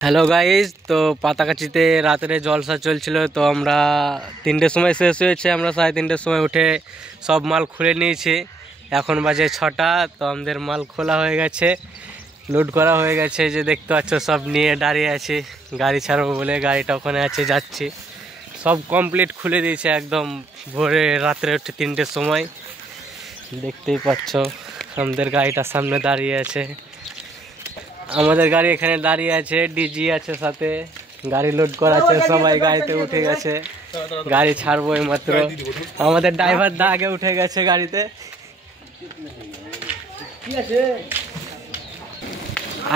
Hello guys, তো পাতাকাচিতে রাতের জলসা চলছিল। তো আমরা 3টের সময় শেষ হয়েছে, আমরা 3:30টার সময় উঠে সব মাল খুলে নিয়েছি। এখন বাজে 6টা। তো আমাদের মাল খোলা হয়ে গেছে, লোড করা হয়ে গেছে। যে দেখতে পাচ্ছ সব নিয়ে দাঁড়িয়ে আছি গাড়ি ছাড়বো বলে। গাড়িটা ওখানে আছে, যাচ্ছি। সব কমপ্লিট খুলে দিয়েছে একদম ভোরে, রাত্রে উঠে 3টের সময়। দেখতেই পাচ্ছ আমাদের গাড়িটার সামনে দাঁড়িয়ে আছে। আমাদের গাড়ি এখানে দাঁড়িয়ে আছে, ডিজি আছে সাথে, গাড়ি লোড করা আছে, সবাই গাড়িতে উঠে গেছে। গাড়ি ছাড়বো মাত্র। আমাদের ড্রাইভার দা আগে উঠে গেছে গাড়িতে।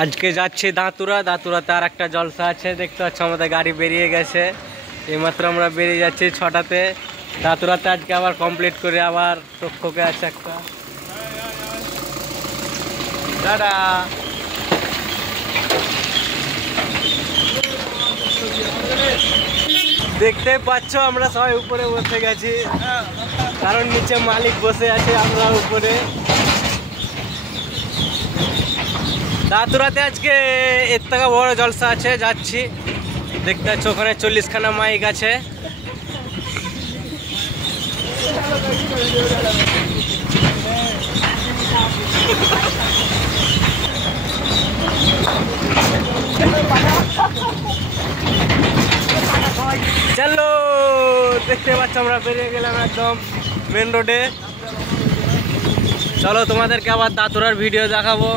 আজকে যাচ্ছি দাঁতুরাতে আর একটা জলসা আছে। দেখতে পাচ্ছ আমাদের গাড়ি বেরিয়ে গেছে, এইমাত্র আমরা বেরিয়ে যাচ্ছি 6টাতে। দাঁতুরাতে আজকে আবার কমপ্লিট করে আবার টক্ষকে আছে একটা। দাদা দেখতে পাচ্ছ আমরা সবাই উপরে বসে গেছি, কারণ নিচে মালিক বসে আছে, আমরা উপরে। দাঁতুরাতে আজকে এর থেকে বড় জলসা আছে, যাচ্ছি। দেখতে পাচ্ছ ওখানে 40খানা মাইক আছে। চলো, দেখতে পাচ্ছ আমরা বেরিয়ে গেলাম একদম মেন রোডে। চলো তোমাদেরকে আবার দাঁতুরার ভিডিও দেখাবো।